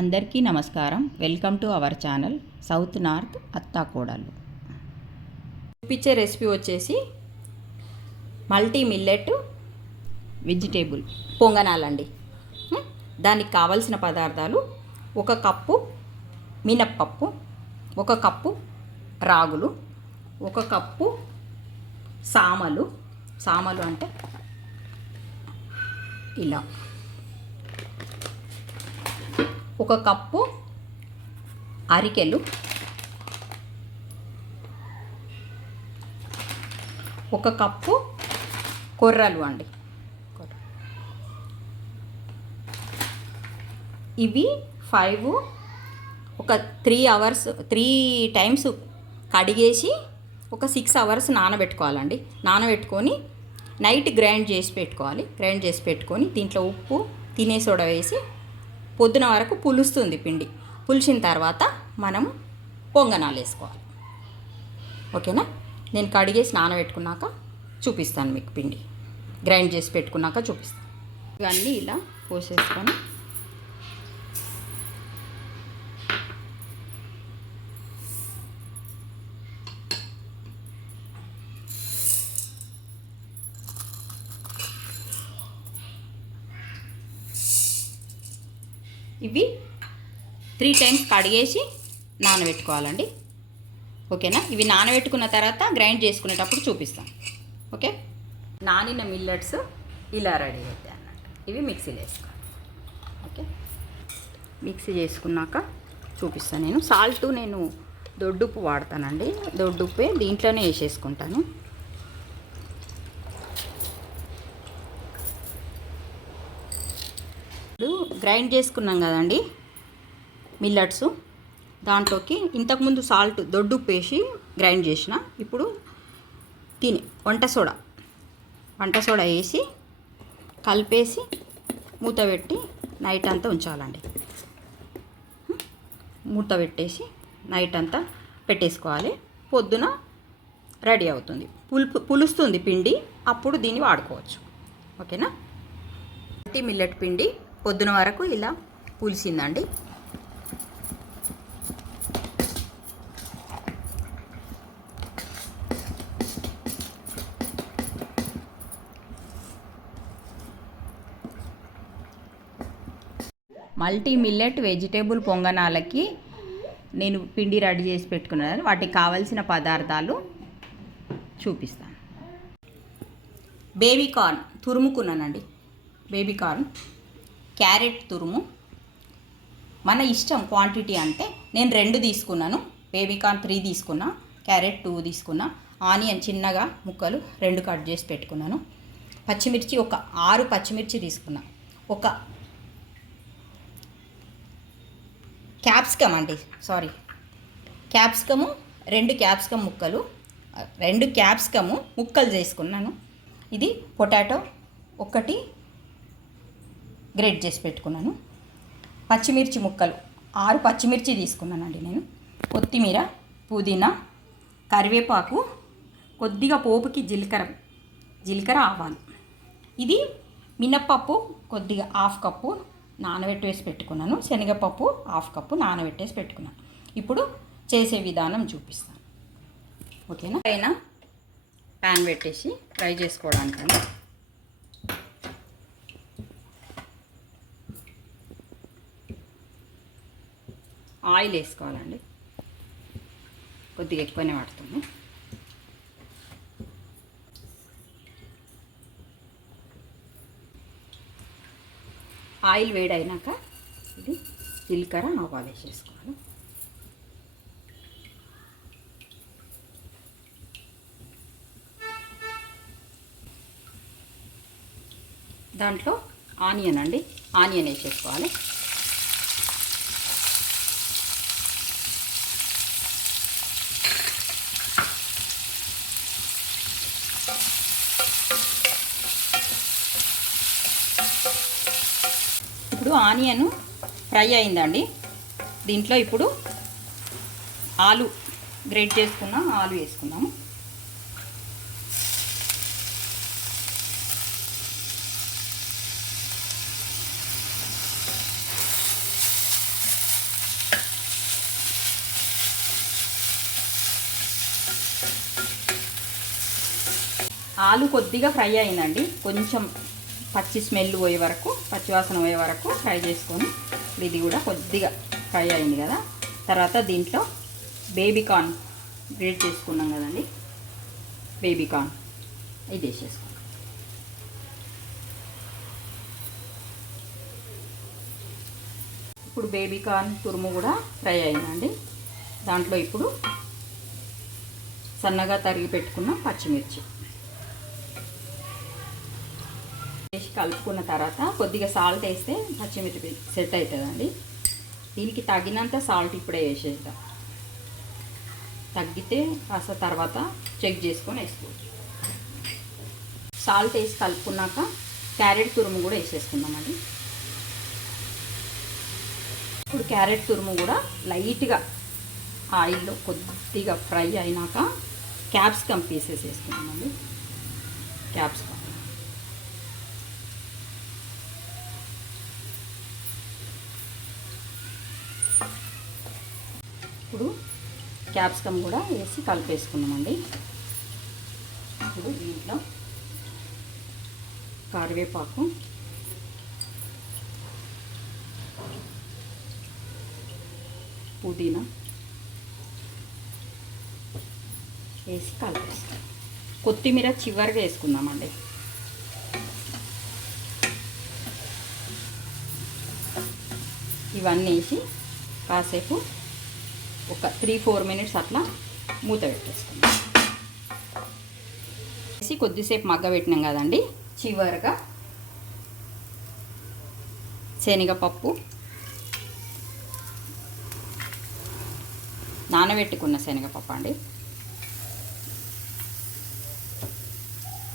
అందరికీ నమస్కారం. Welcome to our channel south north అత్తాకోడళ్ళు. చూపించే రెసిపీ వచ్చేసి మల్టీ మిల్లెట్ వెజిటేబుల్ పొంగనాలండి. దానికి కావలసిన పదార్థాలు: 1 కప్పు మినప్పప్పు, 1 కప్పు రాగులు, 1 కప్పు సామలు అంటే ఇలా, 1 కప్పు అరికెలు, 1 కప్పు కొర్రలు అండి. ఇవి 3 టైమ్స్ కడిగేసి ఒక 6 అవర్స్ నానబెట్టుకోవాలండి. నానబెట్టుకొని నైట్ గ్రైండ్ చేసి పెట్టుకొని దీంట్లో ఉప్పు, తినే సోడా వేసి పొద్దున వరకు పులుస్తుంది పిండి. పులిసిన తర్వాత మనం పొంగనాలు వేసుకోవాలి. ఓకేనా? నేను కడిగేసి నానబెట్టుకున్నాక చూపిస్తాను మీకు. పిండి గ్రైండ్ చేసి పెట్టుకున్నాక చూపిస్తాను. ఇవన్నీ ఇలా పోసేసుకొని ఇవి 3 టైమ్స్ కడిగేసి నానబెట్టుకోవాలండి. ఓకేనా? ఇవి నానబెట్టుకున్న తర్వాత గ్రైండ్ చేసుకునేటప్పుడు చూపిస్తాను. ఓకే? నానిన మిల్లెట్స్ ఇలా రెడీ అవుతాయి అన్నట్టు. ఇవి మిక్సీలో వేసుకోవాలి. ఓకే? మిక్సీ చేసుకున్నాక చూపిస్తాను. నేను సాల్ట్ దొడ్డుప్పు వాడతానండి. దొడ్డుప్పే దీంట్లోనే వేసేసుకుంటాను. ఇప్పుడు గ్రైండ్ చేసుకున్నాం కదండి మిల్లెట్స్, దాంట్లోకి ఇంతకుముందు సాల్ట్ దొడ్డుప్పు వేసి గ్రైండ్ చేసిన. ఇప్పుడు వంట సోడా వేసి కలిపేసి మూత పెట్టి నైట్ అంతా ఉంచాలండి. మూత పెట్టేసి నైట్ అంతా పెట్టేసుకోవాలి. పొద్దున రెడీ అవుతుంది. పులుస్తుంది పిండి, అప్పుడు దీన్ని వాడుకోవచ్చు. ఓకేనా? మిల్లెట్ పిండి పొద్దున వరకు ఇలా పులిసిందండి. మల్టీ మిల్లెట్ వెజిటేబుల్ పొంగనాలకి నేను పిండి రెడీ చేసి పెట్టుకున్నాను. వాటికి కావలసిన పదార్థాలు చూపిస్తాను. బేబీ కార్న్ తురుముకున్నానండి. బేబీ కార్న్, క్యారెట్ తురుము మన ఇష్టం, క్వాంటిటీ అంతే. నేను 2 తీసుకున్నాను. బేబీ కార్న్ 3 తీసుకున్నా, క్యారెట్ 2 తీసుకున్నా. ఆనియన్ చిన్నగా ముక్కలు 2 కట్ చేసి పెట్టుకున్నాను. పచ్చిమిర్చి 6 పచ్చిమిర్చి తీసుకున్నా. ఒక క్యాప్సికమ్ 2 క్యాప్సికమ్ ముక్కలు చేసుకున్నాను. ఇది పొటాటో 1 గ్రేట్ చేసి పెట్టుకున్నాను. పచ్చిమిర్చి ముక్కలు 6 పచ్చిమిర్చి తీసుకున్నానండి నేను. కొత్తిమీర, పుదీనా, కరివేపాకు, కొద్దిగా పోపుకి జీలకర్ర, ఆవాలు. ఇది మినప్పప్పు కొద్దిగా 1/2 కప్పు నానబెట్టేసి పెట్టుకున్నాను. శనగపప్పు 1/2 కప్పు నానబెట్టేసి పెట్టుకున్నాను. ఇప్పుడు చేసే విధానం చూపిస్తాను. ఓకేనా? పైన ప్యాన్ పెట్టేసి ఫ్రై చేసుకోవడానికండి ఆయిల్ వేసుకోవాలండి. కొద్దిగా ఎక్కువనే వాడుతాము. ఆయిల్ వేడైనాక ఇది జీలకర్ర, ఆవాలు వేసేసుకోవాలి. దాంట్లో ఆనియన్ వేసేసుకోవాలి. ఇప్పుడు ఆనియన్ ఫ్రై అయిందండి. దీంట్లో ఇప్పుడు గ్రేట్ చేసుకున్న ఆలు వేసుకున్నాము. ఆలు కొద్దిగా ఫ్రై అయిందండి, కొంచెం పచ్చి స్మెల్ పోయే వరకు, పచ్చివాసన పోయే వరకు ఫ్రై చేసుకొని, ఇది కూడా కొద్దిగా ఫ్రై అయింది కదా. తర్వాత దీంట్లో బేబీ కార్న్ గ్రేట్ చేసుకున్నాం కదండి, బేబీ కార్న్ ఇది వేసేసుకున్నాం. ఇప్పుడు బేబీ కార్న్ తురుము కూడా ఫ్రై అయిందండి. దాంట్లో ఇప్పుడు సన్నగా తరిగి పెట్టుకున్న పచ్చిమిర్చి వేసి కలుపుకున్న తర్వాత కొద్దిగా సాల్ట్ వేస్తే పచ్చిమిర్చి సెట్ అవుతుందండి. దీనికి తగినంత సాల్ట్ ఇప్పుడే వేసేద్దాం, తగ్గితే కాస్త తర్వాత చెక్ చేసుకొని వేసుకోవచ్చు. సాల్ట్ వేసి కలుపుకున్నాక క్యారెట్ తురుము కూడా వేసేసుకుందామండి. ఇప్పుడు క్యారెట్ తురుము కూడా లైట్గా ఆయిల్లో కొద్దిగా ఫ్రై అయినాక క్యాప్సికమ్ పీసెస్ వేసుకున్నామండి. క్యాప్సికమ్ ఇప్పుడు క్యాప్సికమ్ కూడా వేసి కలిపేసుకున్నామండి. ఇప్పుడు దీంట్లో కరివేపాకు, పుదీనా వేసి కలిపేస్తాం. కొత్తిమీర చివరిగా వేసుకుందామండి. ఇవన్నీ వేసి కాసేపు ఒక 3-4 మినిట్స్ అట్లా మూత పెట్టేసుకుందాం. వేసి కొద్దిసేపు మగ్గబెట్టినాం కదండి. చివరిగా శనగపప్పు, నానబెట్టుకున్న శనగపప్పు అండి.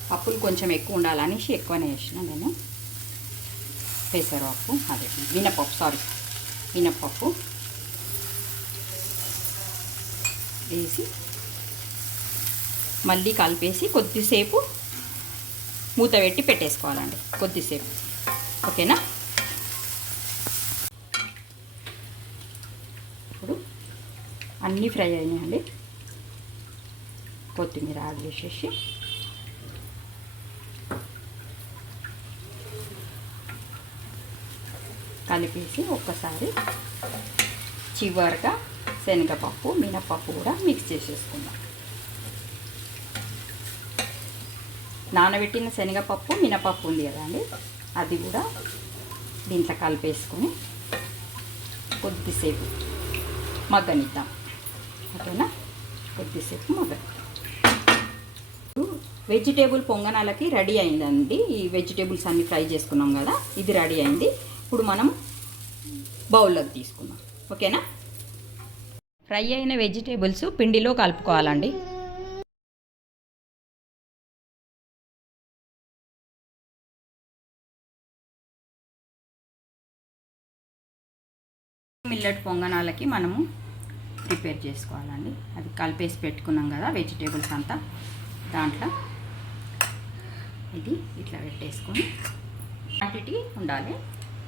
పప్పులు కొంచెం ఎక్కువ ఉండాలనేసి ఎక్కువనే వేసిన నేను. పెసరపప్పు, అదే మినపప్పు వేసి మళ్ళీ కలిపేసి కొద్దిసేపు మూత పెట్టి పెట్టేసుకోవాలండి, కొద్దిసేపు. ఓకేనా? ఇప్పుడు అన్నీ ఫ్రై అయినాయండి. కొత్తిమీర యాడ్ చేసేసి కలిపేసి ఒక్కసారి చివరిగా శనగపప్పు, మినపప్పు కూడా మిక్స్ చేసేసుకుందాం. నానబెట్టిన శనగపప్పు, మినపప్పు ఉంది కదా అండి, అది కూడా దీంట్లో కలిపేసుకొని కొద్దిసేపు మగ్గనిద్దాం. ఓకేనా? కొద్దిసేపు మగ్గనిద్దాం. వెజిటేబుల్ పొంగనాలకి రెడీ అయిందండి. ఈ వెజిటేబుల్స్ అన్నీ ఫ్రై చేసుకున్నాం కదా, ఇది రెడీ అయింది. ఇప్పుడు మనం బౌల్లోకి తీసుకుందాం. ఓకేనా? ఫ్రై అయిన వెజిటేబుల్స్ పిండిలో కలుపుకోవాలండి. మిల్లెట్ పొంగనాలకి మనము ప్రిపేర్ చేసుకోవాలండి. అది కలిపేసి పెట్టుకున్నాం కదా వెజిటేబుల్స్ అంతా, దాంట్లో ఇది ఇట్లా పెట్టేసుకొని క్వాంటిటీ ఉండాలి.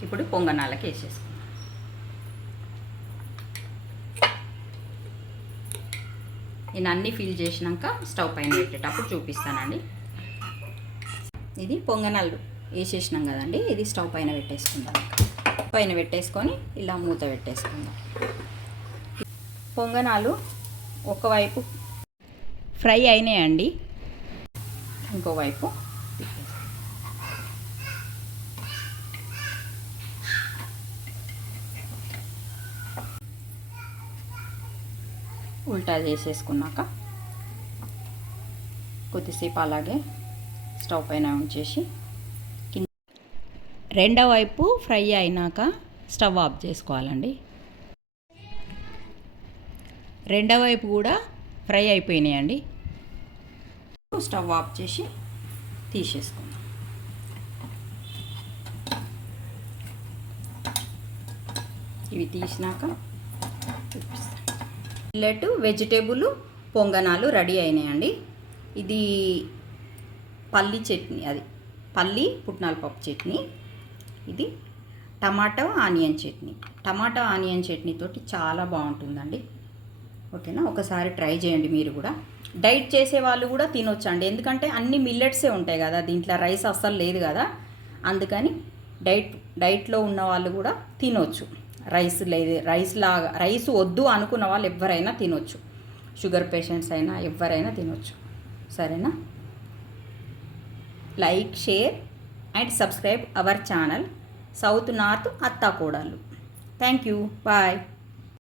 ఇప్పుడు పొంగనాలకి వేసేసుకుందాం. నేను అన్నీ ఫిల్ చేసినాక స్టవ్ పైన పెట్టేటప్పుడు చూపిస్తానండి. ఇది పొంగనాలు వేసేసినాం కదండి, ఇది స్టవ్ పైన పెట్టేసుకుందాం. పైన పెట్టేసుకొని ఇలా మూత పెట్టేసుకుందాం. పొంగనాలు ఒకవైపు ఫ్రై అయినాయండి, ఇంకోవైపు ఉల్టా చేసేసుకున్నాక కొద్దిసేపు అలాగే స్టవ్ పైన ఉంచేసి రెండో వైపు ఫ్రై అయినాక స్టవ్ ఆఫ్ చేసుకోవాలండి. రెండో వైపు కూడా ఫ్రై అయిపోయినాయండి. స్టవ్ ఆఫ్ చేసి తీసేసుకుందాం. ఇవి తీసినాక చూపిస్తాను. మిల్లెట్ వెజిటేబుల్ పొంగనాలు రెడీ అయినాయండి. ఇది పల్లి చట్నీ, అది పల్లి పుట్నాల పప్పు చట్నీ. ఇది tomato onion chutney. Tomato onion chutney తోటి చాలా బాగుంటుందండి. ఓకేనా, ఒకసారి ట్రై చేయండి మీరు కూడా. డైట్ చేసే వాళ్ళు కూడా తినొచ్చండి, ఎందుకంటే అన్ని మిల్లెట్సే ఉంటాయి కదా దీంట్లో, రైస్ అస్సలు లేదు కదా, అందుకని డైట్లో ఉన్న వాళ్ళు కూడా తినొచ్చు. రైస్ వద్దు అనుకున్న వాళ్ళు ఎవరైనా తినొచ్చు, షుగర్ పేషెంట్స్ అయినా ఎవరైనా తినొచ్చు. సరేనా, like, share and subscribe our channel south north అత్తా కోడళ్ళు. Thank you, bye.